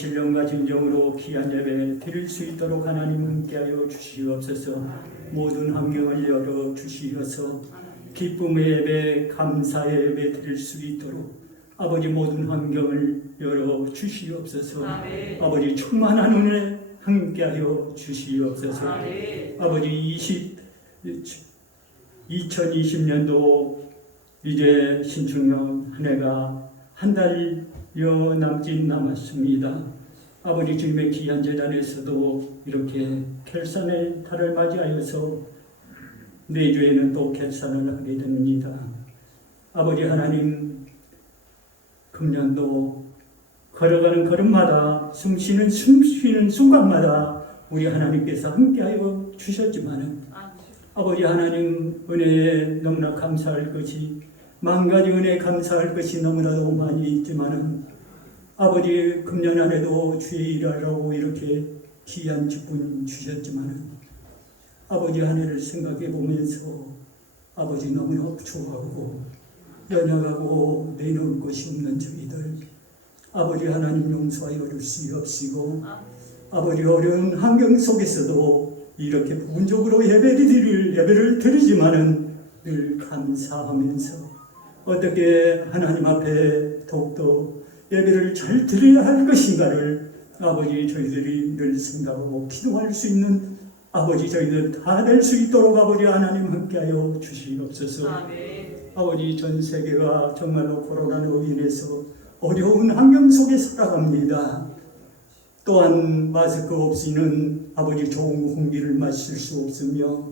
신령과 진정으로 귀한 예배 드릴 수 있도록 하나님 함께하여 주시옵소서. 모든 환경을 열어 주시어서 기쁨의 예배, 감사의 예배 드릴 수 있도록 아버지 모든 환경을 열어 주시옵소서. 아멘. 아버지 충만한 은혜 함께하여 주시옵소서. 아멘. 아버지 2020년도 이제 신축년 한 해가 한 달여 남았습니다. 아버지 주님의 귀한 재단에서도 이렇게 결산의 달을 맞이하여서 내주에는 또 결산을 하게 됩니다. 아버지 하나님, 금년도 걸어가는 걸음마다 숨쉬는 순간마다 우리 하나님께서 함께하여 주셨지만 아버지 하나님 은혜에 너무나 감사할 것이 만 가지 은혜에 감사할 것이 너무나도 많이 있지만 아버지 금년 안에도 주의 일하라고 이렇게 귀한 직분 주셨지만 아버지 한 해를 생각해 보면서 아버지 너무나 추하고 연약하고 내놓을 것이 없는 저희들 아버지 하나님 용서하여 주시옵시고 아버지 어려운 환경 속에서도 이렇게 부분적으로 예배를 드리지만은 늘 감사하면서 어떻게 하나님 앞에 더욱더 예배를 잘 드려야 할 것인가를 아버지 저희들이 늘 생각하고 기도할 수 있는 아버지 저희들 다 될 수 있도록 아버지 하나님 함께하여 주시옵소서. 아멘. 아버지 전 세계가 정말로 코로나로 인해서 어려운 환경 속에 살아갑니다. 또한 마스크 없이는 아버지 좋은 공기를 마실 수 없으며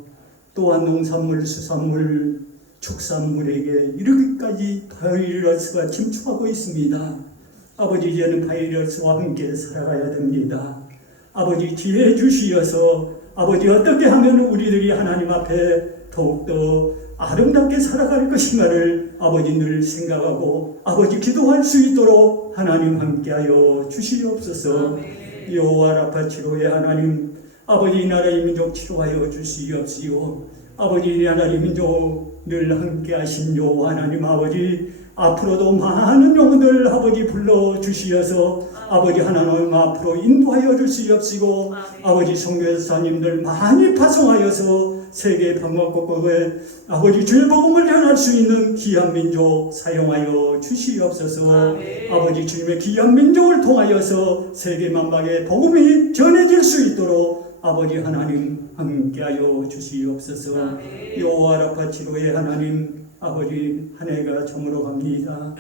또한 농산물, 수산물, 축산물에게 이렇게까지 바이러스가 침투하고 있습니다. 아버지 이제는 바이러스와 함께 살아가야 됩니다. 아버지 지혜 주시어서 아버지 어떻게 하면 우리들이 하나님 앞에 더욱더 아름답게 살아갈 것인가를 아버지 늘 생각하고 아버지 기도할 수 있도록 하나님 함께하여 주시옵소서. 여호와 라파 치료의 하나님 아버지 이 나라의 민족 치료하여 주시옵시오. 아버지 이 나라의 민족 늘 함께하신 여호와 하나님 아버지 앞으로도 많은 영혼들 아버지 불러주시어서 아버지 하나님 앞으로 인도하여 주시옵시고 아버지 선교사님들 많이 파송하여서 세계 방방곡곡에 아버지 주의 복음을 전할 수 있는 귀한 민족 사용하여 주시옵소서. 아버지 주님의 귀한 민족을 통하여서 세계 만방에 복음이 전해질 수 있도록 아버지 하나님 함께하여 주시옵소서. 여호와 라파 치료의 하나님 아버지 한 해가 저물어 갑니다.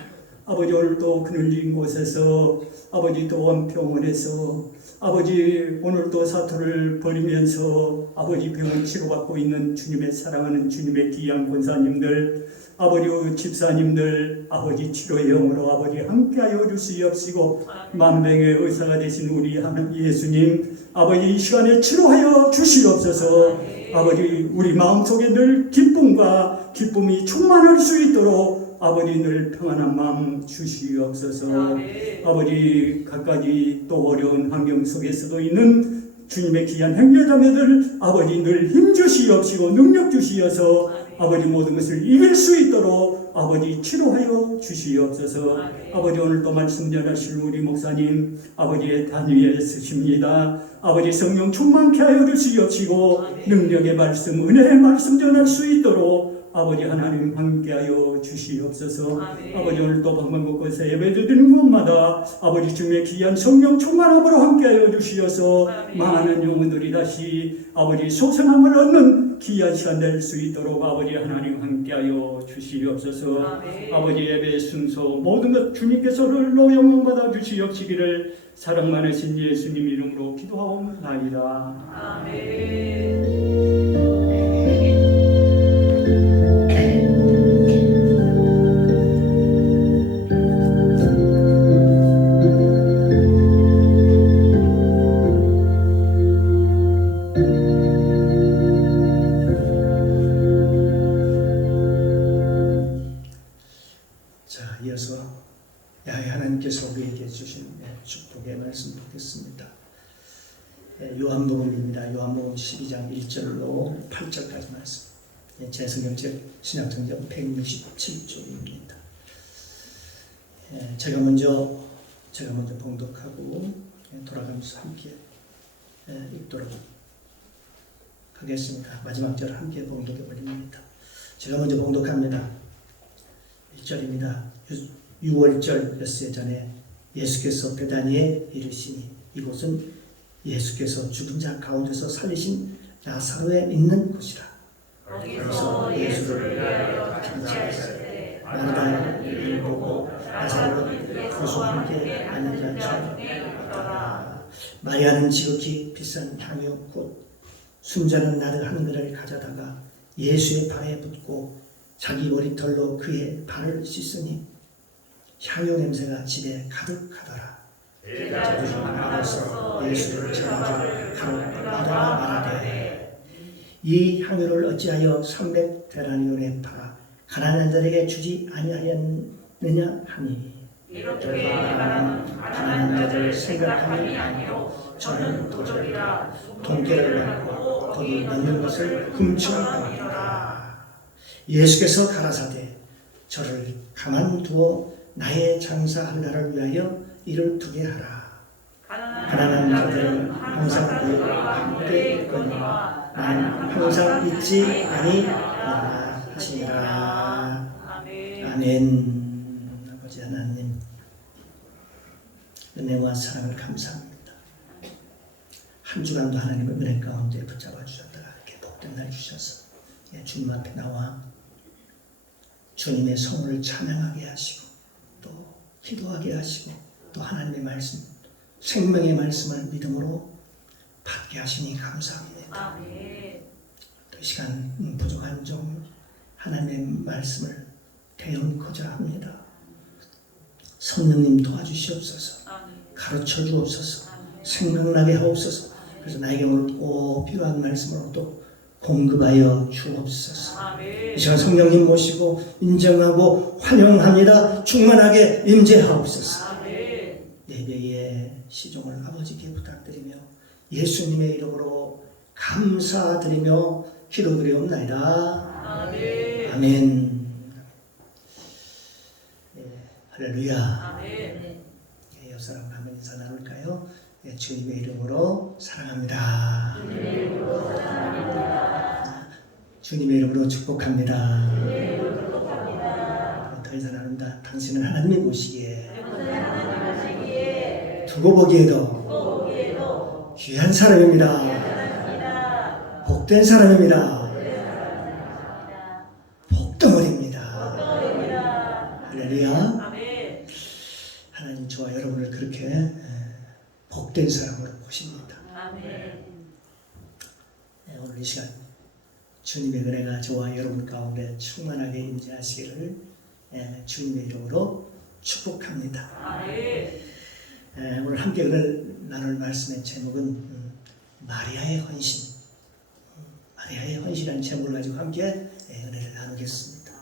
아버지 오늘도 그늘진 곳에서 아버지 또한 병원에서 아버지 오늘도 사투를 벌이면서 아버지 병을 치료받고 있는 주님의 사랑하는 주님의 귀한 권사님들 아버지 집사님들 아버지 치료의 영으로 아버지 함께하여 주시옵시고 만병의 의사가 되신 우리 하나님 예수님 아버지 이 시간에 치료하여 주시옵소서. 아버지 우리 마음속에 늘 기쁨이 충만할 수 있도록 아버지 늘 평안한 마음 주시옵소서. 아버지 갖가지 또 어려운 환경 속에서도 있는 주님의 귀한 형제자매들 아버지 늘 힘 주시옵시고 능력 주시어서 아버지 모든 것을 이길 수 있도록 아버지 치료하여 주시옵소서. 아버지 오늘도 말씀 전하실 우리 목사님 아버지의 단위에 쓰십니다. 아버지 성령 충만케 하여 주시옵시고 능력의 말씀 은혜의 말씀 전할 수 있도록 아버지 하나님 함께하여 주시옵소서. 아버지 오늘도 방방곳곳에 예배드리는 곳마다 아버지 주님의 귀한 성령 충만함으로 함께하여 주시어서 많은 영혼들이 다시 아버지 속성함을 얻는 귀한 시간 될 수 있도록 아버지 하나님 함께하여 주시옵소서. 아버지 예배의 순서 모든 것 주님께서 홀로 영광받아 주시옵시기를 사랑 많으신 예수님 이름으로 기도하옵나이다. 아멘. 이어서 야훼 하나님께서 우리에게 주신 축복의 말씀 듣겠습니다. 요한복음입니다. 요한복음 12장 1절로 8절까지 말씀. 제 성경책 신약성경 167쪽입니다. 제가 먼저 봉독하고 기도하면서 함께 읽도록 하겠습니다. 마지막 절 함께 봉독해 올립니다. 제가 먼저 봉독합니다. 1절입니다. 유월절 엿새 전에 예수께서 베다니에 이르시니 이곳은 예수께서 죽은 자 가운데서 살리신 나사로에 있는 곳이라. 거기서 예수를 위하여 기도하였을 마르다는 이를 보고 나사로는 예수와 함께 앉은 자 중에 있더라. 마리아는 지극히 비싼 향유 곧 순전한 나르 한 그릇을 가져다가 예수의 발에 붓고 자기 머리털로 그의 발을 씻으니 향유 냄새가 집에 가득하더라. 제자 중 하나로서 예수를 찾아 가로마다가 말하되 이 향유를 어찌하여 300데나리온에 팔아 가난한 자에게 주지 아니하였느냐 하니 이렇게 말하는 가난한 자들을 생각함이 아니요 저는 도적이라 돈깨를 받고 거기 넣는 것을 훔쳐가니라. 예수께서 가라사대 저를 가만두어 나의 장사하리라를 위하여 이를 두게 하라. 가난한 자들은 항상 너희와 함께 있거니와 나는 항상 있지 아니하리라 하시니라. 아멘. 아버지 하나님 은혜와 사랑을 감사합니다. 한 주간도 하나님의 은혜 가운데 붙잡아 주셨다가 이렇게 복된 날 주셔서 주님 앞에 나와 주님의 성을 찬양하게 하시고 또 기도하게 하시고 또 하나님의 말씀 생명의 말씀을 믿음으로 받게 하시니 감사합니다. 또 이 시간 부족한 좀 하나님의 말씀을 배우고자 합니다. 성령님 도와주시옵소서. 가르쳐 주옵소서. 생각나게 하옵소서. 그래서 나에게 오늘 꼭 필요한 말씀으로 또 공급하여 주옵소서. 이 시간 성령님 모시고 인정하고 환영합니다. 충만하게 임재하옵소서. 예배의 시종을 아버지께 부탁드리며 예수님의 이름으로 감사드리며 기도드리옵나이다. 아멘. 할렐루야. 옆 사람 한번 인사 나눌까요? 주님의 이름으로 사랑합니다. 주님의 이름으로 축복합니다. 더 이상 나눈다. 당신은 하나님이 보시기에 두고 보기에도 귀한 사람입니다. 복된 사람입니다. 복덩어리입니다. 할렐루야. 하나님 저와 여러분을 그렇게 복된 사람으로 보십니다. 오늘 이 시간 주님의 은혜가 저와 여러분 가운데 충만하게 임재하시기를 주님의 이름으로 축복합니다. 오늘 함께 은혜를 나눌 말씀의 제목은 마리아의 헌신. 마리아의 헌신이라는 제목을 가지고 함께 은혜를 나누겠습니다.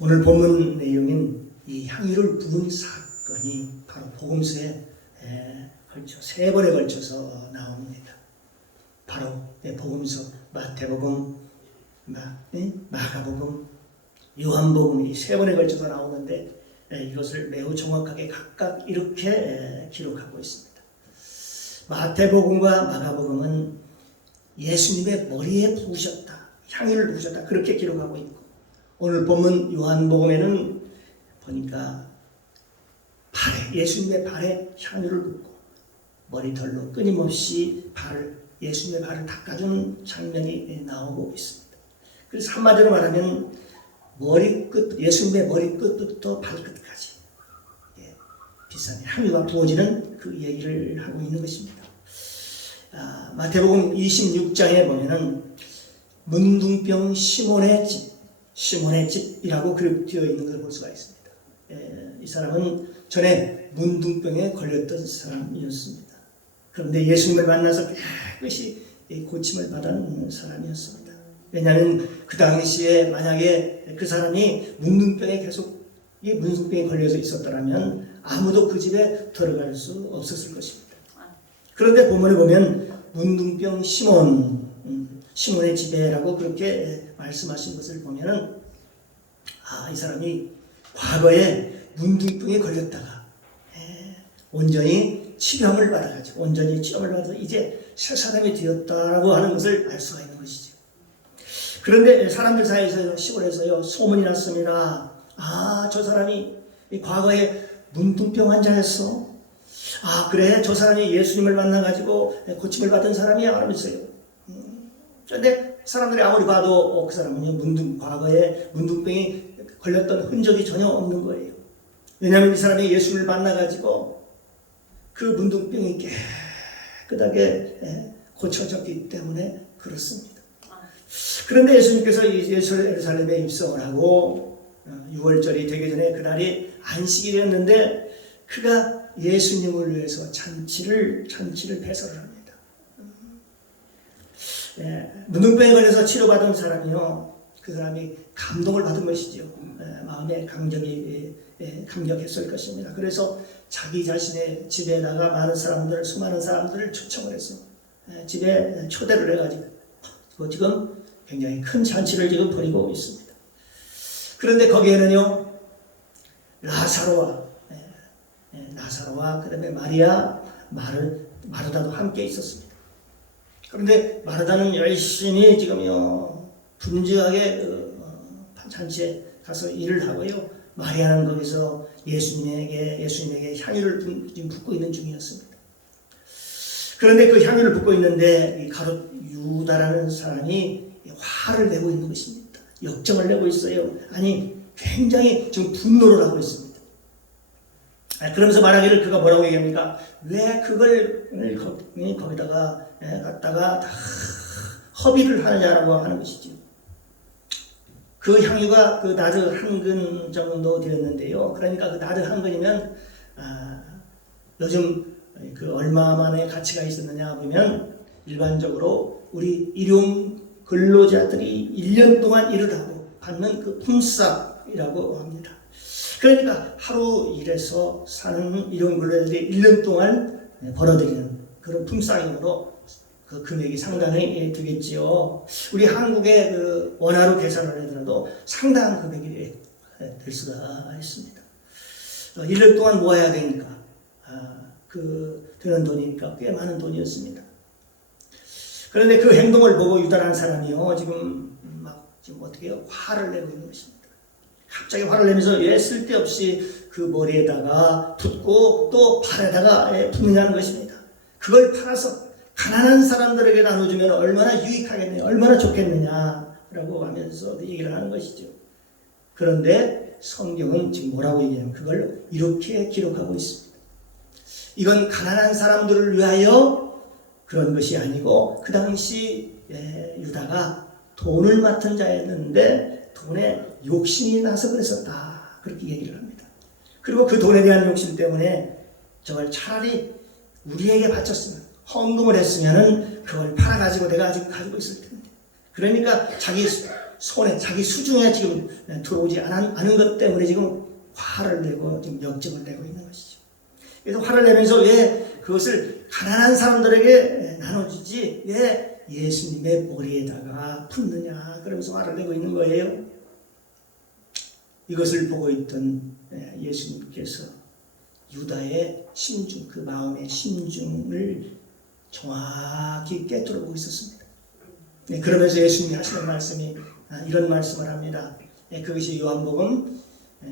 오늘 본문 내용인 이 향유를 부은 사건이 바로 복음서에 걸쳐 세 번에 걸쳐서 나옵니다. 바로 복음서 마태복음, 마가복음, 요한복음 이 세 번에 걸쳐서 나오는데 이것을 매우 정확하게 각각 이렇게 기록하고 있습니다. 마태복음과 마가복음은 예수님의 머리에 부으셨다, 향유를 부으셨다 그렇게 기록하고 있고 오늘 본문 요한복음에는 보니까 예수님의 발에 향유를 붓고 머리털로 끊임없이 예수님의 발을 닦아주는 장면이 나오고 있습니다. 그래서 한마디로 말하면 예수님의 머리끝부터 발끝까지 비싼 향유가 부어지는 그 얘기를 하고 있는 것입니다. 마태복음 26장에 보면은 문둥병 시몬의 집이라고 되어 있는 것을 볼 수가 있습니다. 이 사람은 전에 문둥병에 걸렸던 사람이었습니다. 그런데 예수님을 만나서 깨끗이 고침을 받은 사람이었습니다. 왜냐하면 그 당시에 만약에 그 사람이 문둥병에 걸려서 있었더라면 아무도 그 집에 들어갈 수 없었을 것입니다. 그런데 본문에 보면 문둥병 시몬의 집에라고 그렇게 말씀하신 것을 보면은 이 사람이 과거에 문둥병에 걸렸다가 온전히 치료함을 받아가지고 온전히 치료함을 받아서 이제 새 사람이 되었다라고 하는 것을 알 수가 있는 것이죠. 그런데 사람들 사이에서 시골에서요 소문이 났습니다. 아, 저 사람이 과거에 문둥병 환자였어. 아, 그래, 저 사람이 예수님을 만나가지고 고침을 받은 사람이야 그러면서요. 그런데 사람들이 아무리 봐도 그 사람은 과거에 문둥병이 걸렸던 흔적이 전혀 없는 거예요. 왜냐하면 이 사람이 예수를 만나가지고 그 문둥병이 깨끗하게 고쳐졌기 때문에 그렇습니다. 그런데 예수님께서 예루살렘에 입성을 하고 6월절이 되기 전에 그날이 안식일이었는데 그가 예수님을 위해서 잔치를 배설을 합니다. 문둥병에 걸려서 치료받은 사람이요, 그 사람이 감동을 받은 것이죠. 마음에 감격했을 것입니다. 그래서 자기 자신의 집에다가 수많은 사람들을 초청을 해서 집에 초대를 해가지고 지금 굉장히 큰 잔치를 지금 벌이고 있습니다. 그런데 거기에는요 나사로와 그다음에 마리아, 마르다도 함께 있었습니다. 그런데 마르다는 열심히 지금요 분주하게 잔치에 가서 일을 하고요, 마리아는 거기서 예수님에게 향유를 지금 붓고 있는 중이었습니다. 그런데 그 향유를 붓고 있는데 이 가룟 유다라는 사람이 화를 내고 있는 것입니다. 역정을 내고 있어요. 아니, 굉장히 지금 분노를 하고 있습니다. 그러면서 말하기를, 그가 뭐라고 얘기합니까? 왜 그걸 거기다가 갖다가 다 허비를 하느냐라고 하는 것이죠. 그 향유가 그 나드 한 근 정도 되었는데요. 그러니까 그 나드 한 근이면 요즘 그 얼마만의 가치가 있었느냐 보면, 일반적으로 우리 일용 근로자들이 1년 동안 일을 하고 받는 그 품삯이라고 합니다. 그러니까 하루 일해서 사는 일용 근로자들이 1년 동안 벌어들이는 그런 품삯으로 그 금액이 상당히 되겠지요. 우리 한국의 그 원화로 계산을 하더라도 상당한 금액이 될 수가 있습니다. 1년 동안 모아야 되니까 되는 돈이니까 꽤 많은 돈이었습니다. 그런데 그 행동을 보고 유다라는 사람이요 지금 어떻게 해요? 화를 내고 있는 것입니다. 갑자기 화를 내면서 왜 쓸데없이 그 머리에다가 붓고 또 팔에다가 붓느냐는 것입니다. 그걸 팔아서 가난한 사람들에게 나눠주면 얼마나 유익하겠느냐, 얼마나 좋겠느냐라고 하면서 얘기를 하는 것이죠. 그런데 성경은 지금 뭐라고 얘기하냐면 그걸 이렇게 기록하고 있습니다. 이건 가난한 사람들을 위하여 그런 것이 아니고, 그 당시 유다가 돈을 맡은 자였는데 돈에 욕심이 나서 그랬었다, 그렇게 얘기를 합니다. 그리고 그 돈에 대한 욕심 때문에 저걸 차라리 우리에게 바쳤으면, 헌금을 했으면은 그걸 팔아가지고 내가 지금 가지고 있을 텐데, 그러니까 자기 손에, 자기 수중에 지금 들어오지 않은 것 때문에 지금 화를 내고 지금 역정을 내고 있는 것이죠. 그래서 화를 내면서 왜 그것을 가난한 사람들에게 나눠주지 왜 예수님의 머리에다가 붓느냐, 그러면서 화를 내고 있는 거예요. 이것을 보고 있던 예수님께서 유다의 심중, 그 마음의 심중을 정확히 꿰뚫어보고 있었습니다. 그러면서 예수님이 하시는 말씀이 이런 말씀을 합니다. 그것이 요한복음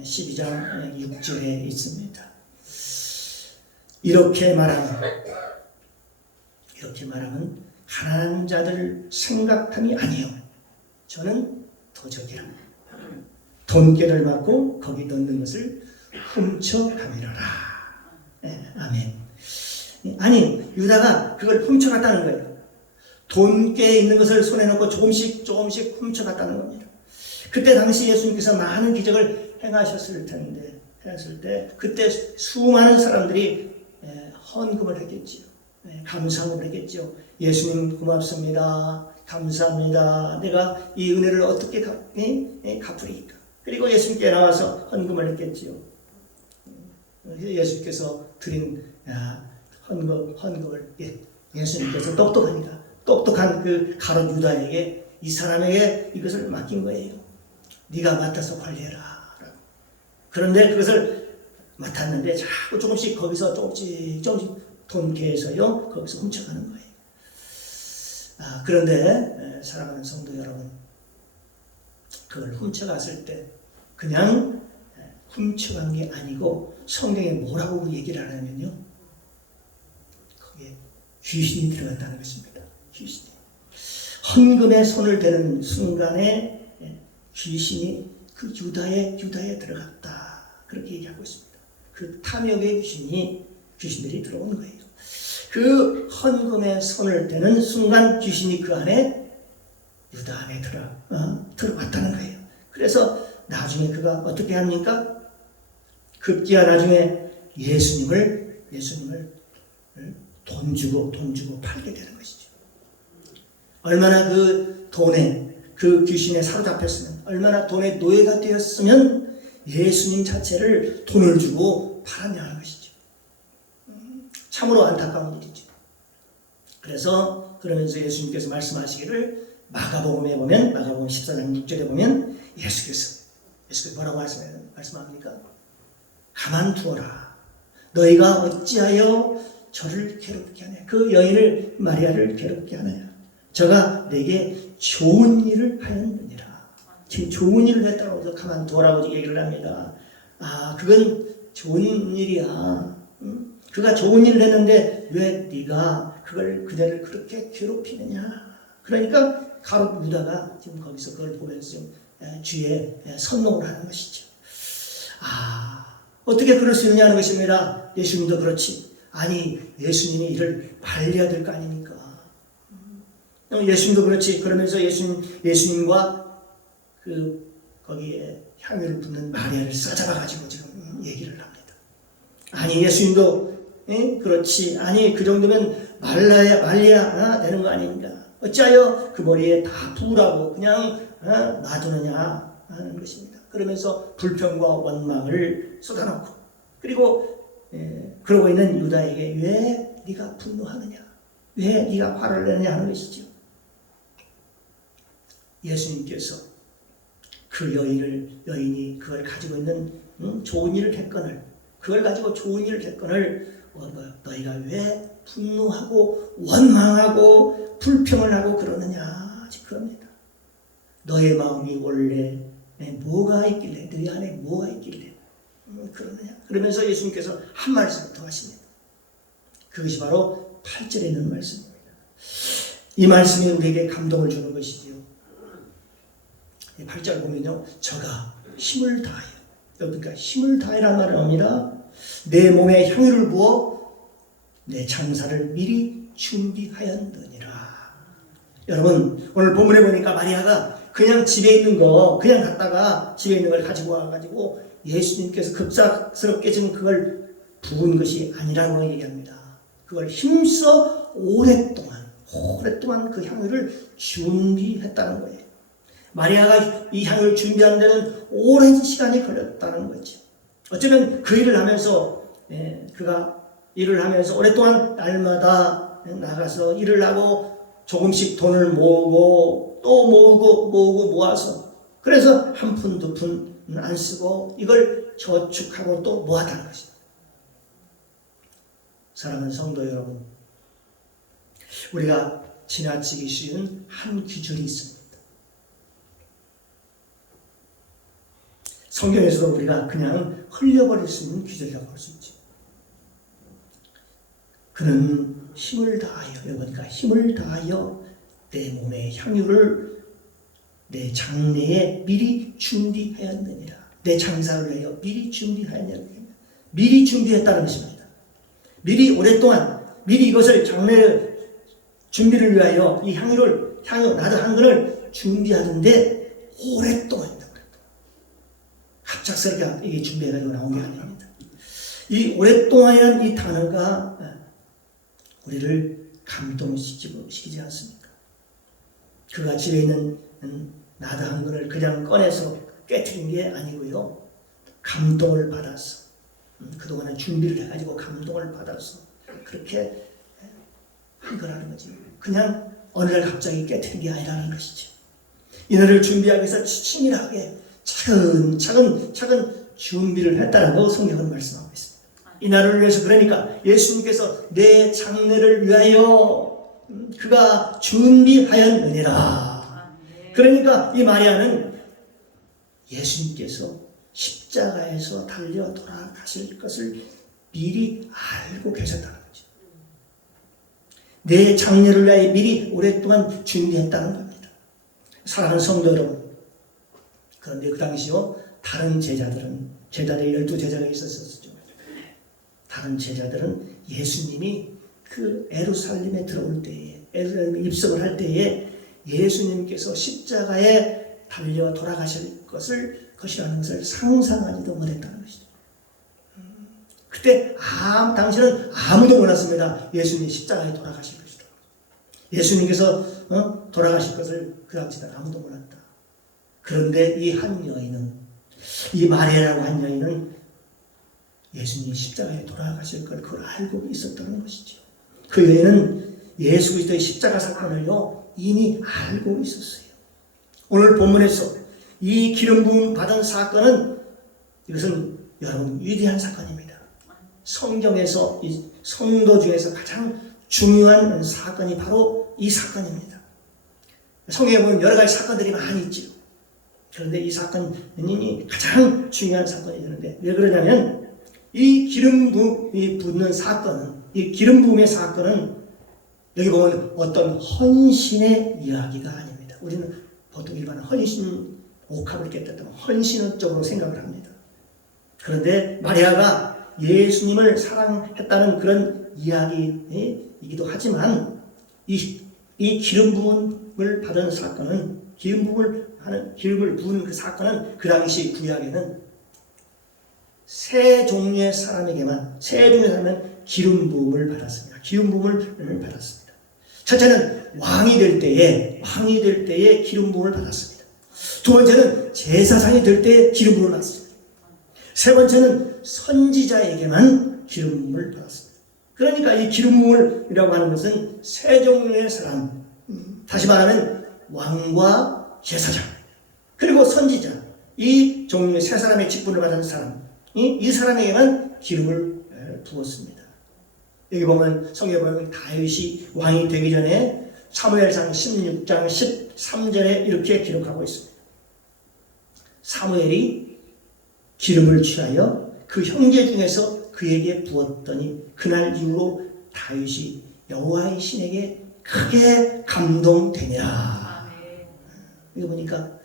12장 6절에 있습니다. 이렇게 말하면 가난한 자들 생각함이 아니요, 저는 도적이라. 돈깨를 받고 거기 넣는 것을 훔쳐가미러라. 아멘. 아니, 유다가 그걸 훔쳐갔다는 거예요. 돈깨에 있는 것을 손에 넣고 조금씩 훔쳐갔다는 겁니다. 그때 당시 예수님께서 많은 기적을 행하셨을 때 그때 수많은 사람들이 헌금을 했겠지요. 감사함을 했겠지요. 예수님 고맙습니다. 감사합니다. 내가 이 은혜를 어떻게 갚으리까? 그리고 예수님께 나와서 헌금을 했겠지요. 예수님께서 드린 헌금을 예수님께서 똑똑한 그 가룟 유다에게, 이 사람에게 이것을 맡긴 거예요. 네가 맡아서 관리해라. 그런데 그것을 맡았는데 자꾸 조금씩 거기서 조금씩 돈계에서요 거기서 훔쳐가는 거예요. 그런데 사랑하는 성도 여러분, 그걸 훔쳐갔을 때 그냥 훔쳐간 게 아니고 성경에 뭐라고 얘기를 하냐면요, 거기에 귀신이 들어갔다는 것입니다. 귀신이 헌금에 손을 대는 순간에 귀신이 그 유다에 들어갔다, 그렇게 얘기하고 있습니다. 그 탐욕의 귀신들이 들어온 거예요. 그 헌금에 손을 대는 순간 귀신이 그 안에, 유다 안에 들어왔다는 거예요. 그래서 나중에 그가 어떻게 합니까? 급기야 나중에 예수님을 돈 주고 팔게 되는 것이죠. 얼마나 그 돈에, 그 귀신에 사로잡혔으면, 얼마나 돈의 노예가 되었으면 예수님 자체를 돈을 주고 팔았냐는 것이죠. 참으로 안타까운 일이죠. 그러면서 예수님께서 말씀하시기를, 마가복음에 보면, 마가복음 14장 6절에 보면 예수께서 뭐라고 말씀합니까? 가만두어라. 너희가 어찌하여 저를 괴롭게 하냐. 그 여인을, 마리아를 괴롭게 하느냐. 저가 내게 좋은 일을 하였느니라. 지금 좋은 일을 했다고 해서 가만두어라고 얘기를 합니다. 그건 좋은 일이야. 그가 좋은 일을 했는데 왜 네가 그녀를 그렇게 괴롭히느냐. 그러니까 가롯 유다가 지금 거기서 그걸 보면서 좀 주의 선동을 하는 것이죠. 어떻게 그럴 수 있느냐는 것입니다. 예수님도 그렇지. 아니, 예수님이 이를 말려야 될 거 아닙니까? 예수님도 그렇지. 그러면서 예수님과 거기에 향유를 붓는 마리아를 싸잡아가지고 지금 얘기를 합니다. 아니, 예수님도 그렇지. 아니, 그 정도면 말려야 되는 거 아닙니까? 어찌하여 그 머리에 다 부으라고 그냥 놔두느냐 하는 것입니다. 그러면서 불평과 원망을 쏟아놓고, 그리고 그러고 있는 유다에게 왜 네가 분노하느냐, 왜 네가 화를 내느냐 하는 것이죠. 예수님께서 그 여인이 그걸 가지고 있는 좋은 일을 했거늘, 그걸 가지고 좋은 일을 했거늘 너희가 왜 분노하고 원망하고 불평을 하고 그러느냐, 그럽니다. 너의 마음이 원래 뭐가 있길래, 너희 안에 뭐가 있길래 그러느냐. 그러면서 예수님께서 한 말씀 더 하십니다. 그것이 바로 8절에 있는 말씀입니다. 이 말씀이 우리에게 감동을 주는 것이지요. 8절 보면요, 저가 힘을 다하여, 그러니까 힘을 다하라는 말을 합니다. 내 몸에 향유를 부어 내 장사를 미리 준비하였느니라. 여러분, 오늘 본문에 보니까 마리아가 그냥 집에 있는 거, 그냥 갔다가 집에 있는 걸 가지고 와가지고 예수님께서 급작스럽게 지금 그걸 부은 것이 아니라고 얘기합니다. 그걸 힘써 오랫동안 그 향유를 준비했다는 거예요. 마리아가 이 향유를 준비하는 데는 오랜 시간이 걸렸다는 거죠. 어쩌면 그 일을 하면서, 그가 일을 하면서 오랫동안 날마다 나가서 일을 하고 조금씩 돈을 모으고 또 모으고 모아서, 그래서 한 푼 두 푼 안 쓰고 이걸 저축하고 또 모았다는 것입니다. 사랑하는 성도 여러분, 우리가 지나치기 쉬운 한 규절이 있습니다. 성경에서도 우리가 그냥 흘려버릴 수 있는 규절이라고 할 수 있죠. 그는 힘을 다하여, 그러니까 힘을 다하여 내 몸의 향유를 내 장래에 미리 준비하였느니라. 내 장사를 위하여 미리 준비하였느니라. 미리 준비했다는 것입니다. 미리 오랫동안, 미리 이것을 장래 준비를 위하여 이 향유 나도 한 근을 준비하는데 오랫동안 갑작스럽게 이게 준비해가지고 나온 게 아닙니다. 이 오랫동안이라는 이 단어가 우리를 감동시키지 않습니까? 그가 집에 있는 나도 한 근을 그냥 꺼내서 깨트린 게 아니고요, 감동을 받아서, 그동안에 준비를 해가지고 감동을 받아서 그렇게 한 거라는 거지. 그냥 어느 날 갑자기 깨트린 게 아니라는 것이죠. 이날을 준비하기 위해서 치밀하게 차근차근 준비를 했다라고 성경은 말씀하고 있습니다. 이 나라를 위해서 그러니까 예수님께서 내 장래를 위하여 그가 준비하였느니라. 그러니까 이 마리아는 예수님께서 십자가에서 달려 돌아가실 것을 미리 알고 계셨다는 거죠. 내 장래를 위하여 미리 오랫동안 준비했다는 겁니다. 사랑하는 성도 여러분, 그런데 그 당시요 다른 제자들이 12제자가 있었었죠. 다른 제자들은 예수님이 그 에루살렘에 들어올 때에, 에루살렘에 입성을 할 때에 예수님께서 십자가에 달려 돌아가실 것이라는 것을 상상하지도 못했다는 것이죠. 그때 당시는 아무도 몰랐습니다. 예수님이 십자가에 돌아가실 것이다. 예수님께서 돌아가실 것을 그 당시에 아무도 몰랐다. 그런데 이 한 여인은, 이 마리아라고 한 여인은 예수님이 십자가에 돌아가실 걸 그걸 알고 있었다는 것이죠. 그 여인은 예수 그리스도의 십자가 사건을요 이미 알고 있었어요. 오늘 본문에서 이 기름 부음 받은 사건은, 이것은 여러분 위대한 사건입니다. 성경에서 이 성도 중에서 가장 중요한 사건이 바로 이 사건입니다. 성경에 보면 여러 가지 사건들이 많이 있죠. 그런데 이 사건이 가장 중요한 사건이 되는데, 왜 그러냐면 이 기름 부음이 붙는 사건은, 이 기름 부음의 사건은 여기 보면 어떤 헌신의 이야기가 아닙니다. 우리는 보통 일반 헌신 옥합을 깼다면 헌신의 쪽으로 생각을 합니다. 그런데 마리아가 예수님을 사랑했다는 그런 이야기이기도 하지만 이 기름 부음을 받은 사건은, 기름을 부은 그 사건은 그 당시 구약에는 세 종류의 사람에게만, 기름 부음을 받았습니다. 기름 부음을 받았습니다. 첫째는 왕이 될 때에 기름 부음을 받았습니다. 두 번째는 제사장이 될 때에 기름 부음을 받았습니다. 세 번째는 선지자에게만 기름 부음을 받았습니다. 그러니까 이 기름 부음이라고 하는 것은 세 종류의 사람, 다시 말하면 왕과 제사장 그리고 선지자, 이 종류의 세 사람의 직분을 받은 사람, 이 사람에게만 기름을 부었습니다. 여기 보면 성경에 보면 다윗이 왕이 되기 전에 사무엘상 16장 13절에 이렇게 기록하고 있습니다. 사무엘이 기름을 취하여 그 형제 중에서 그에게 부었더니 그날 이후로 다윗이 여호와의 신에게 크게 감동되니라. 여기 보니까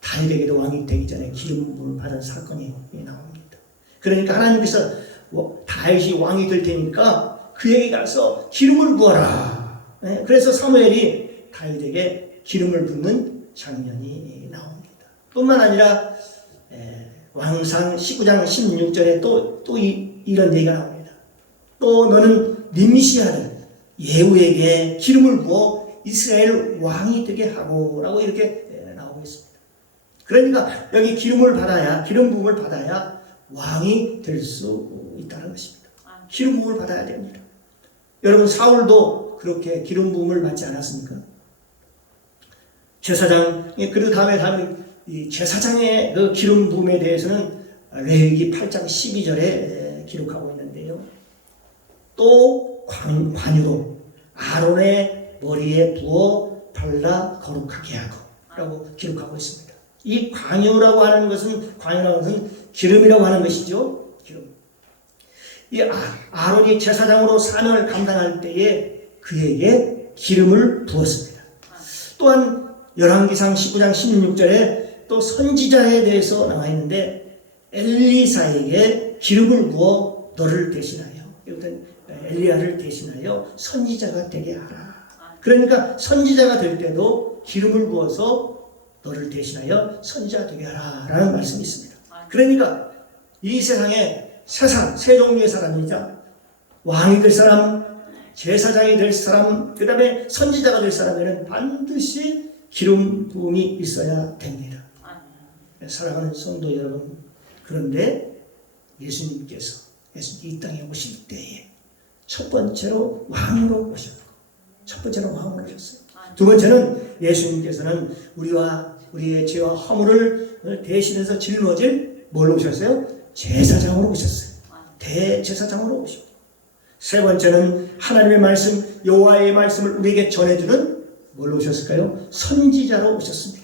다윗에게도 왕이 되기 전에 기름 부음을 받은 사건이 나옵니다. 그러니까 하나님께서 다윗이 왕이 될 테니까 그에게 가서 기름을 부어라. 그래서 사무엘이 다윗에게 기름을 붓는 장면이 나옵니다. 뿐만 아니라 왕상 19장 16절에 또 이런 얘기가 나옵니다. 또 너는 nim시 아들 예후에게 기름을 부어 이스라엘 왕이 되게 하고 라고 이렇게 나오고 있습니다. 그러니까 여기 기름 부음을 받아야 왕이 될 수 있다는 것입니다. 기름 부음을 받아야 됩니다. 여러분 사울도 그렇게 기름 부음을 받지 않았습니까? 제사장, 그리고 다음에 이 제사장의 그 기름 부음에 대해서는 레위기 8장 12절에 기록하고 있는데요. 또 관유로 아론의 머리에 부어 발라 거룩하게 하고 라고 기록하고 있습니다. 이 관유라고 하는 것은 기름이라고 하는 것이죠. 기름. 이 아론이 제사장으로 사명을 감당할 때에 그에게 기름을 부었습니다. 또한 열왕기상 19장 16절에 또 선지자에 대해서 나와 있는데 엘리사에게 기름을 부어 너를 대신하여, 엘리야를 대신하여 선지자가 되게 하라. 그러니까 선지자가 될 때도 기름을 부어서 너를 대신하여 선지자가 되게 하라 라는 말씀이 있습니다. 그러니까 이 세상에 세 종류의 사람이자 왕이 될 사람, 제사장이 될 사람, 그 다음에 선지자가 될 사람에는 반드시 기름 부음이 있어야 됩니다. 사랑하는 성도 여러분, 그런데 예수님께서 이 땅에 오실 때에 첫 번째로 왕으로 오셨고, 오셨어요. 두 번째는 예수님께서는 우리의 죄와 허물을 대신해서 짊어질 뭘로 오셨어요? 제사장으로 오셨어요. 대제사장으로 오시고, 세 번째는 하나님의 말씀, 여호와의 말씀을 우리에게 전해주는 뭘로 오셨을까요? 선지자로 오셨습니다.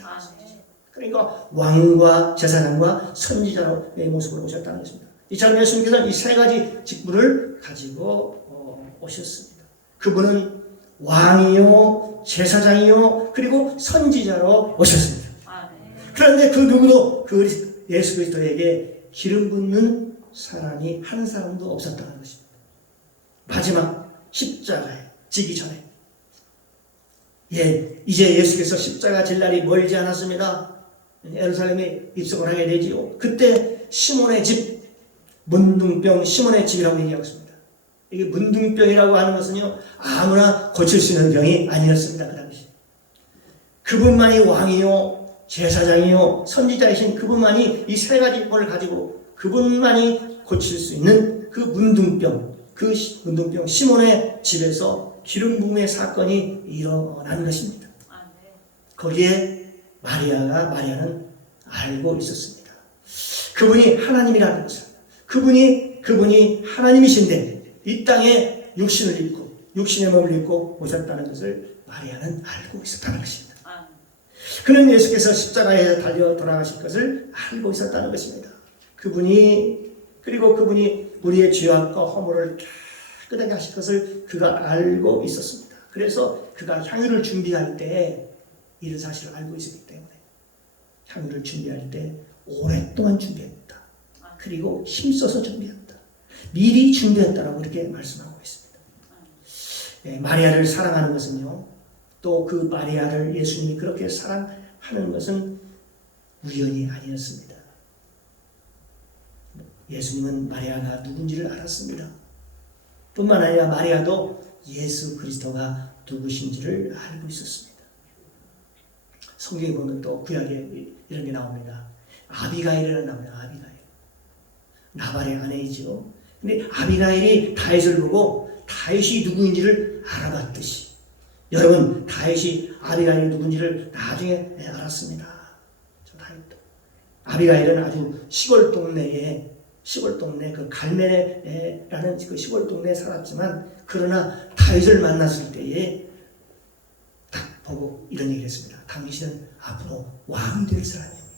그러니까 왕과 제사장과 선지자로의 모습으로 오셨다는 것입니다. 이처럼 예수님께서는 이 세 가지 직분을 가지고 오셨습니다. 그분은 왕이요, 제사장이요, 그리고 선지자로 오셨습니다. 그런데 그 누구도 그 예수 그리스도에게 기름 붓는 사람이 한 사람도 없었다는 것입니다. 마지막 십자가에 지기 전에, 이제 예수께서 십자가 질 날이 멀지 않았습니다. 예루살렘에 입성을 하게 되지요. 그때 시몬의 집, 문둥병 시몬의 집이라고 얘기하고 있습니다. 이게 문둥병이라고 하는 것은요, 아무나 고칠 수 있는 병이 아니었습니다. 그 당시. 그분만이 왕이요, 제사장이요, 선지자이신 그분만이 이 세 가지 걸 가지고 그분만이 고칠 수 있는 그 문둥병, 그 문둥병 시몬의 집에서 기름 부음의 사건이 일어난 것입니다. 거기에 마리아는 알고 있었습니다. 그분이 하나님이라는 것을, 그분이 하나님이신데 이 땅에 육신을 입고 육신의 몸을 입고 오셨다는 것을 마리아는 알고 있었다는 것입니다. 그는 예수께서 십자가에 달려 돌아가실 것을 알고 있었다는 것입니다. 그분이 우리의 죄악과 허물을 깨끗하게 하실 것을 그가 알고 있었습니다. 그래서 그가 향유를 준비할 때 이런 사실을 알고 있었기 때문에 향유를 준비할 때 오랫동안 준비했다. 그리고 힘써서 준비했다. 미리 준비했다라고 이렇게 말씀하고 있습니다. 마리아를 사랑하는 것은요, 또 그 마리아를 예수님이 그렇게 사랑하는 것은 우연이 아니었습니다. 예수님은 마리아가 누군지를 알았습니다. 뿐만 아니라 마리아도 예수 그리스도가 누구신지를 알고 있었습니다. 성경에 보면 또 구약에 이런 게 나옵니다. 아비가일이라는 나옵니다. 아비가일. 나발의 아내이죠. 근데 아비가일이 다윗을 보고 다윗이 누구인지를 알아봤듯이, 여러분 다윗이 아비가일이 누군지를 나중에 알았습니다. 저 다윗도. 아비가일은 아주 시골 동네 그 갈멜라는 그 시골 동네에 살았지만, 그러나 다윗을 만났을 때에 딱 보고 이런 얘기를 했습니다. 당신은 앞으로 왕이 될 사람입니다.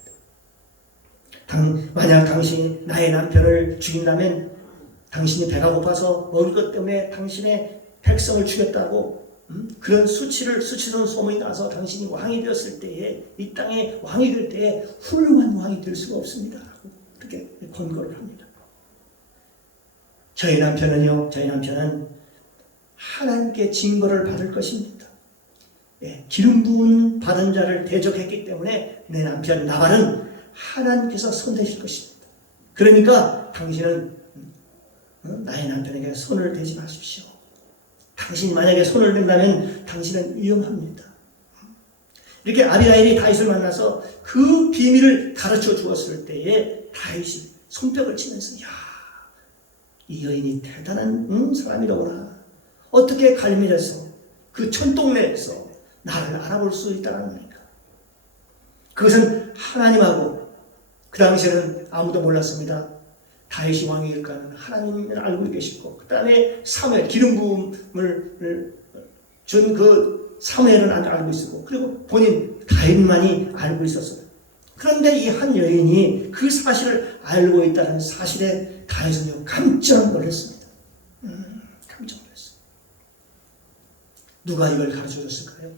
만약 당신이 나의 남편을 죽인다면 당신이 배가 고파서 먹을 것 때문에 당신의 백성을 죽였다고 그런 수치스러운 소문이 나서 당신이 왕이 되었을 때에, 이 땅에 왕이 될 때에 훌륭한 왕이 될 수가 없습니다. 라고 그렇게 권고를 합니다. 저희 남편은 하나님께 징벌을 받을 것입니다. 기름 부은 받은 자를 대적했기 때문에 내 남편 나발은 하나님께서 손대실 것입니다. 그러니까 당신은 나의 남편에게 손을 대지 마십시오. 당신이 만약에 손을 댄다면 당신은 위험합니다. 이렇게 아비가일이 다윗을 만나서 그 비밀을 가르쳐 주었을 때에 다윗이 손뼉을 치면서, 이 여인이 대단한 사람이로구나. 어떻게 갈멜에서 그 촌동네에서 나를 알아볼 수 있다는 거니까. 그것은 하나님하고, 그 당시에는 아무도 몰랐습니다. 다윗이 왕일까는 하나님을 알고 계시고, 그 다음에 사무엘, 기름 부음을 준 그 사무엘은 알고 있었고, 그리고 본인 다윗만이 알고 있었어요. 그런데 이 한 여인이 그 사실을 알고 있다는 사실에 다윗은 깜짝 놀랐습니다. 깜짝 놀랐어요. 누가 이걸 가르쳐 줬을까요?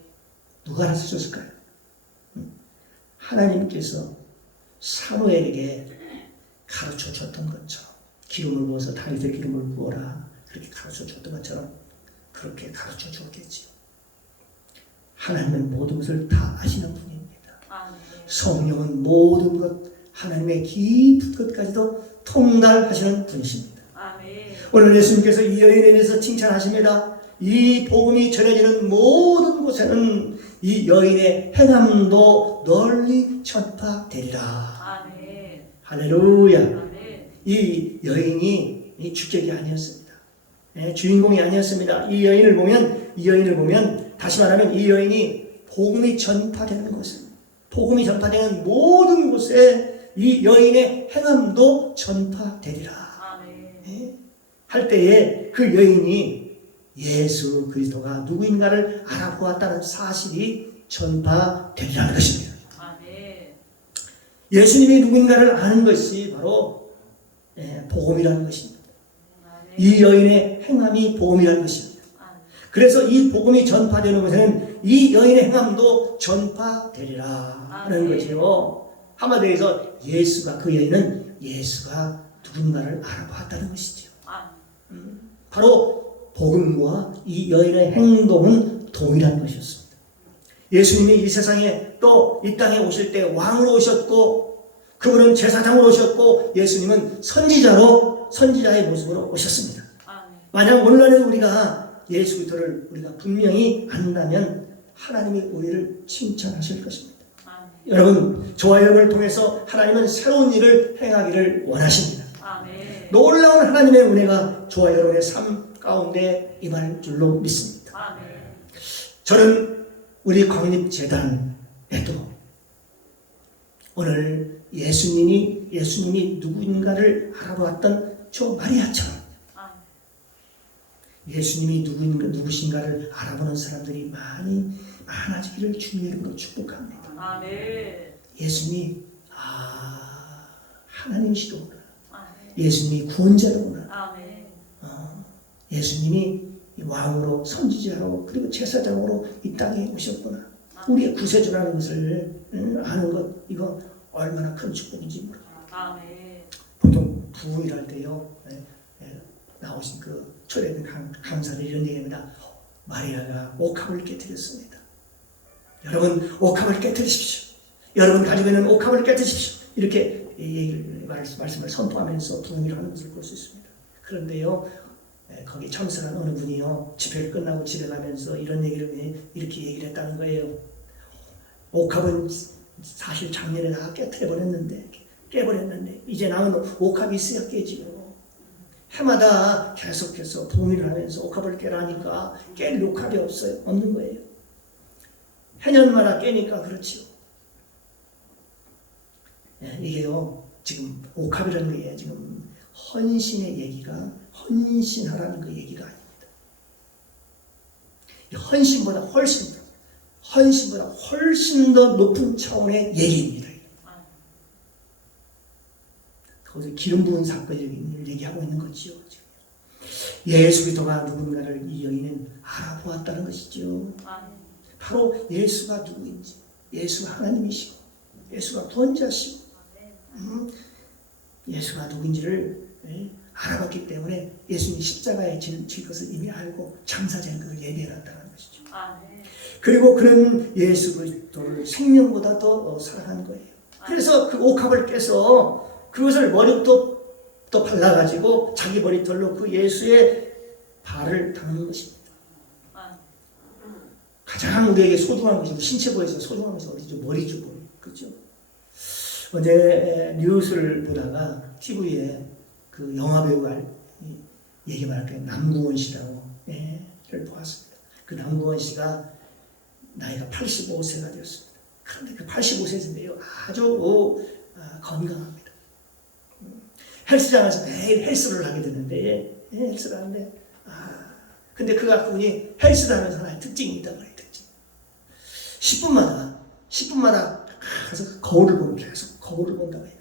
누가 가르쳐 줬을까요? 하나님께서 사무엘에게 가르쳐 줬던 것처럼, 기름을 부어서 다윗의 기름을 부어라, 그렇게 가르쳐 줬던 것처럼 그렇게 가르쳐 줬겠지요. 하나님은 모든 것을 다 아시는 분입니다. 성령은 모든 것, 하나님의 깊은 것까지도 통달하시는 분이십니다. 오늘 예수님께서 이 여인에 대해서 칭찬하십니다. 이 복음이 전해지는 모든 곳에는 이 여인의 행함도 널리 전파되리라. 할렐루야. 이 여인이 주격이 아니었습니다. 주인공이 아니었습니다. 이 여인을 보면 다시 말하면 이 여인이 복음이 전파되는 곳은, 복음이 전파되는 모든 곳에 이 여인의 행함도 전파되리라. 할 때에 그 여인이 예수 그리스도가 누구인가를 알아보았다는 사실이 전파되리라는 것입니다. 예수님이 누구인가를 아는 것이 바로 복음이라는 것입니다. 이 여인의 행함이 복음이라는 것입니다. 그래서 이 복음이 전파되는 것에는 이 여인의 행함도 전파되리라 하는 거죠. 한마디로 해서 예수가, 그 여인은 예수가 누군가를 알아보았다는 것이죠. 바로 복음과 이 여인의 행동은 동일한 것이었습니다. 예수님이 이 세상에 또 이 땅에 오실 때 왕으로 오셨고, 그분은 제사장으로 오셨고, 예수님은 선지자의 모습으로 오셨습니다. 만약 오늘날에 우리가 예수 그리스도를 우리가 분명히 안다면 하나님이 우리를 칭찬하실 것입니다. 여러분, 저와 여러분을 통해서 하나님은 새로운 일을 행하기를 원하십니다. 놀라운 하나님의 은혜가 저와 여러분의 삶 가운데 임할 줄로 믿습니다. 저는 우리 광립재단에도 오늘 예수님이 누구인가를 알아보았던 저 마리아처럼 예수님이 누구신가를 알아보는 사람들이 많아지기를 주님의 이름으로 축복합니다. 예수님이 하나님이시구나. 예수님이 구원자로구나. 예수님이 왕으로, 선지자로, 그리고 제사장으로 이 땅에 오셨구나. 우리의 구세주라는 것을 아는 것, 이거 얼마나 큰 축복인지 모릅니다. 보통 부흥을 할 때요, 나오신 그 초대된 강사들이 이런 얘기합니다. 마리아가 옥합을 깨뜨렸습니다. 여러분, 옥합을 깨뜨리십시오. 여러분 가지고 있는 옥합을 깨뜨리십시오. 이렇게 말씀을 선포하면서 부흥을 하는 것을 볼 수 있습니다. 그런데요, 거기 청선한 어느 분이요, 집회를 끝나고 집에 가면서 이런 얘기를 이렇게 얘기를 했다는 거예요. 옥합은 사실 작년에 다 깨버렸는데 이제 남은 옥합이 있어야 깨지요. 해마다 계속해서 부흥을 하면서 옥합을 깨라니까 깰 옥합이 없는 거예요. 해년마다 깨니까 그렇지요. 이게요, 지금 옥합이라는 게 지금 헌신의 얘기가, 헌신하라는 그 얘기가 아닙니다. 헌신보다 훨씬 더 높은 차원의 얘기입니다. 거기서 기름 부은 사건을 얘기하고 있는 거지요. 예수 그리스도가 누군가를 이 여인은 알아보았다는 것이죠. 바로 예수가 누구인지, 예수가 하나님이시고, 예수가 구원자시고, 예수가 누구인지를 알아봤기 때문에 예수님이 십자가에 질 것을 이미 알고 장사된 것을 예비해놨다는 것이죠. 그리고 그는 예수 그리스도를 생명보다 더 사랑한 거예요. 그래서 그 옥합을 깨서 그것을 머리부터 또 발라가지고 자기 머리털로 그 예수의 발을 닦는 것입니다. 가장 우리에게 소중한 것이, 신체 부에서 소중한 것이 어디죠? 머리죠. 그렇죠? 어제 뉴스를 보다가 TV에 그 영화배우가 얘기만 할게요. 남궁원 씨라고 를 보았습니다. 그 남궁원 씨가 나이가 85세가 되었습니다. 그런데 그 85세인데요, 아주 건강합니다. 헬스장에서 매일 헬스를 하게 되는데, 헬스를 하는데, 근데 그분이 헬스를 하면서 하나의 특징이 있단 말이에요. 특징. 10분마다 가서 거울을 보는, 계속 거울을 본다고 해요.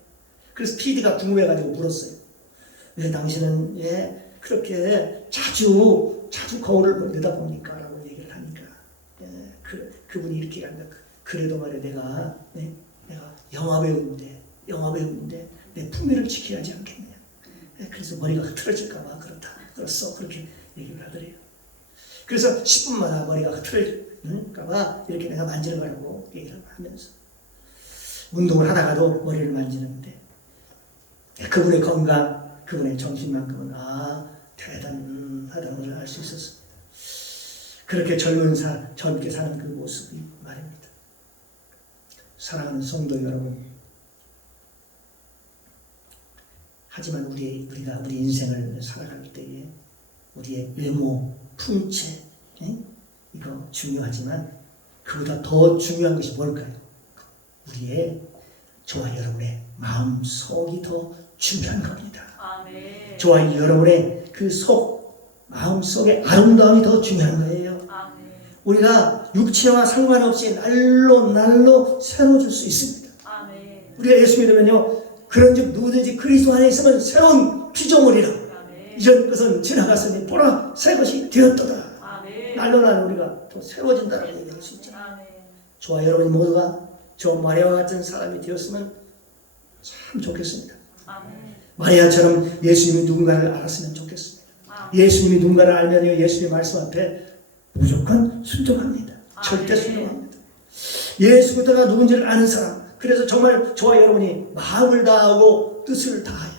그래서 PD가 궁금해가지고 물었어요. 왜 당신은 그렇게 자주 거울을 내다봅니까? 라고 얘기를 하니까, 그분이 이렇게 한다. 그래도 말이야, 내가 영화배우인데 내 품위를 지켜야 하지 않겠냐. 그래서 머리가 흐트러질까봐 그렇소. 그렇게 얘기를 하더래요. 그래서 10분마다 머리가 흐트러질까봐 이렇게 내가 만지는 거라고 얘기를 하면서 운동을 하다가도 머리를 만지는데 그분의 건강, 그분의 정신만큼은 대단하다는 것을 알 수 있었습니다. 그렇게 젊게 사는 그 모습이 말입니다. 사랑하는 성도 여러분, 하지만 우리가 우리 인생을 살아갈 때에 우리의 외모, 풍채, 이거 중요하지만 그보다 더 중요한 것이 뭘까요? 우리의, 저와 여러분의 마음속이 더 중요한 겁니다. 저와 여러분의 그 그 마음 속의 아름다움이 더 중요한 거예요. 아멘. 우리가 육체와 상관없이 날로 새로워질 수 있습니다. 아멘. 우리가 예수 믿으면요, 그런즉 누구든지 그리스도 안에 있으면 새로운 피조물이라. 아멘. 이전 것은 지나갔으니 보라 새 것이 되었도다. 아멘. 날로 우리가 더 새로워진다는 얘기를 수 있죠. 아멘. 저와 여러분이 모두가 저 마리아와 같은 사람이 되었으면 참 좋겠습니다. 아멘. 마리아처럼 예수님이 누군가를 알았으면 좋겠습니다. 예수님이 누군가를 알면요, 예수님의 말씀 앞에 무조건 순종합니다. 절대 순종합니다. 예수부터가 누군지를 아는 사람, 그래서 정말 저와 여러분이 마음을 다하고 뜻을 다하여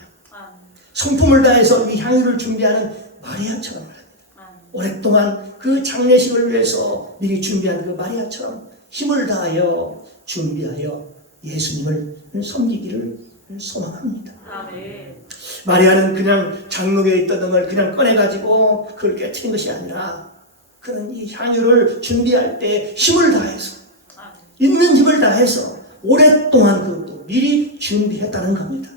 성품을 다해서 이 향유를 준비하는 마리아처럼 말합니다. 오랫동안 그 장례식을 위해서 미리 준비한 그 마리아처럼 힘을 다하여 준비하여 예수님을 섬기기를 소망합니다. 아멘. 마리아는 그냥 장로교에 있던 걸 그냥 꺼내가지고 그걸 깨트린 것이 아니라 그는 이 향유를 준비할 때 힘을 다해서, 있는 힘을 다해서 오랫동안 그것도 미리 준비했다는 겁니다.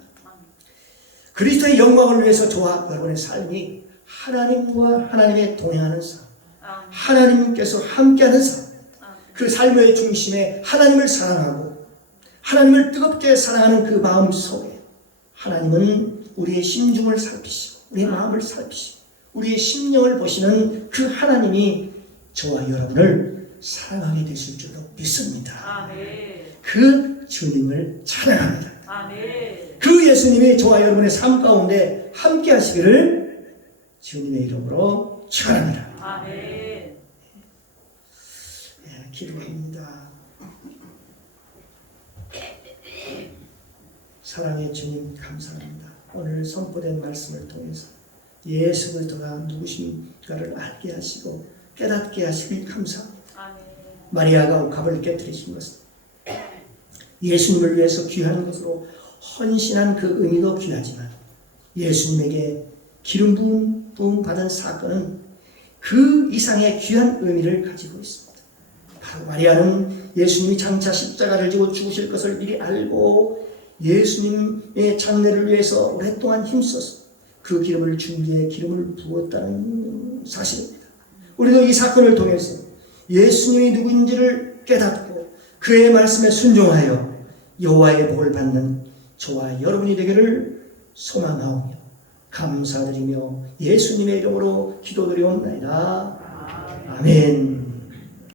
그리스도의 영광을 위해서 저와 여러분의 삶이 하나님과 하나님의 동행하는 삶, 하나님께서 함께하는 삶, 그 삶의 중심에 하나님을 사랑하고 하나님을 뜨겁게 사랑하는 그 마음 속에 하나님은 우리의 심중을 살피시고 우리의 마음을 살피시고 우리의 심령을 보시는 그 하나님이 저와 여러분을 사랑하게 되실 줄로 믿습니다. 아멘. 그 주님을 찬양합니다. 아멘. 그 예수님이 저와 여러분의 삶 가운데 함께 하시기를 주님의 이름으로 축원합니다. 아멘. 예, 기도합니다. 사랑의 주님 감사합니다. 오늘 선포된 말씀을 통해서 예수 그리스도가 누구신가를 알게 하시고 깨닫게 하시길 감사합니다. 아멘. 마리아가 옥합을 깨뜨리신 것은 예수님을 위해서 귀한 것으로 헌신한 그 의미도 귀하지만 예수님에게 기름 부음 받은 사건은 그 이상의 귀한 의미를 가지고 있습니다. 바로 마리아는 예수님이 장차 십자가를 지고 죽으실 것을 미리 알고 예수님의 장례를 위해서 오랫동안 힘써서 그 기름을 준비해 기름을 부었다는 사실입니다. 우리도 이 사건을 통해서 예수님이 누구인지를 깨닫고 그의 말씀에 순종하여 여호와의 복을 받는 저와 여러분이 되기를 소망하오며 감사드리며 예수님의 이름으로 기도드리옵나이다. 아멘.